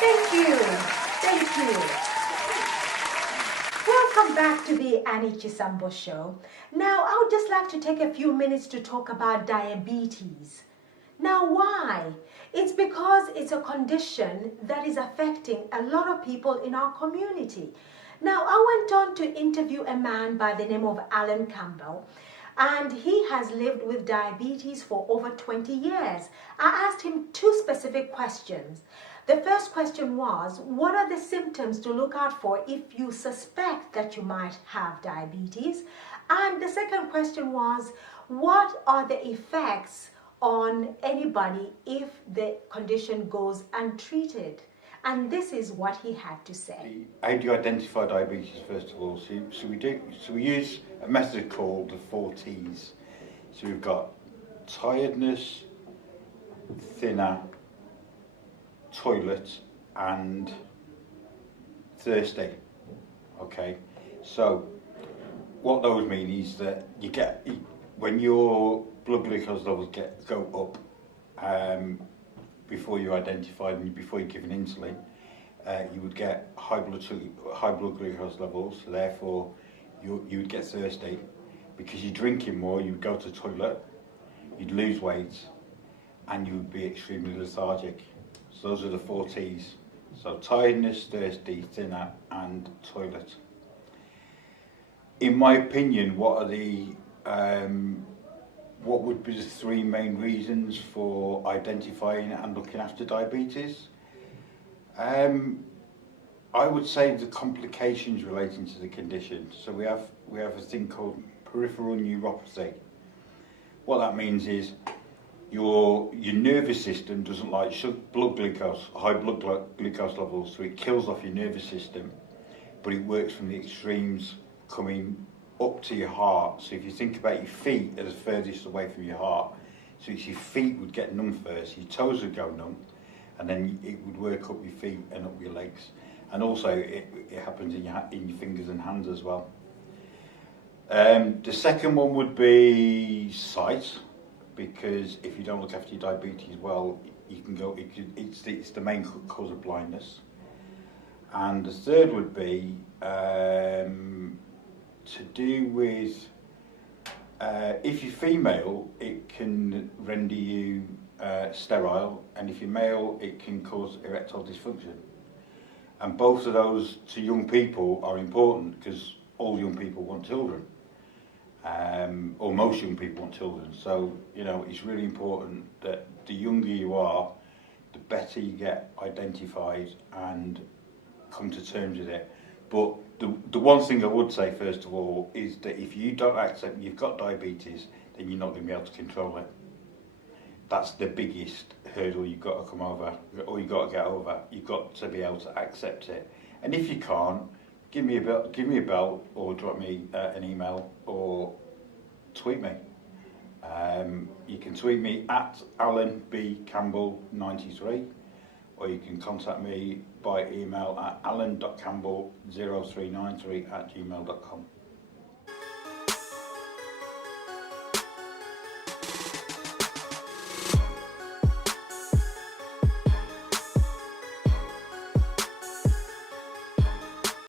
Thank you. Thank you. Welcome back to the Chisambo Show. Now, I would just like to take a few minutes to talk about diabetes. Now, why? It's because it's a condition that is affecting a lot of people in our community. Now, I went on to interview a man by the name of Campbell, and he has lived with diabetes for over 20 years. I asked him two specific questions. The first question was, what are the symptoms to look out for if you suspect that you might have diabetes? And the second question was, what are the effects on anybody if the condition goes untreated? And this is what he had to say. How do you identify diabetes, first of all? So we use a method called the 4 T's. So we've got tiredness, thinner, toilet, and thirsty. Okay, so what those mean is that you get, when your blood glucose levels go up, before you're identified and before you're given insulin, you would get high blood glucose levels. So therefore, you would get thirsty because you're drinking more. You would go to the toilet, you'd lose weight, and you would be extremely lethargic. So those are the 4 T's. So tiredness, thirsty, thinner, and toilet. In my opinion, what would be the 3 main reasons for identifying and looking after diabetes? I would say the complications relating to the condition. So we have a thing called peripheral neuropathy. What that means is your nervous system doesn't like high blood glucose levels, so it kills off your nervous system, but it works from the extremes coming up to your heart. So if you think about your feet are the furthest away from your heart, so it's your feet would get numb first, your toes would go numb, and then it would work up your feet and up your legs. And also it happens in your fingers and hands as well. The second one would be sight, because if you don't look after your diabetes well, it's the main cause of blindness. And the third would be to do with, if you're female, it can render you sterile, and if you're male, it can cause erectile dysfunction. And both of those to young people are important because all young people want children, or most young people want children. So, you know, it's really important that the younger you are, the better you get identified and come to terms with it. But the one thing I would say, first of all, is that if you don't accept you've got diabetes, then you're not going to be able to control it. That's the biggest hurdle you've got to come over, or you've got to get over. You've got to be able to accept it. And if you can't, give me a bell, or drop me an email, or tweet me. You can tweet me at Alan B. Campbell 93, or you can contact me by email at alan.campbell0393@gmail.com.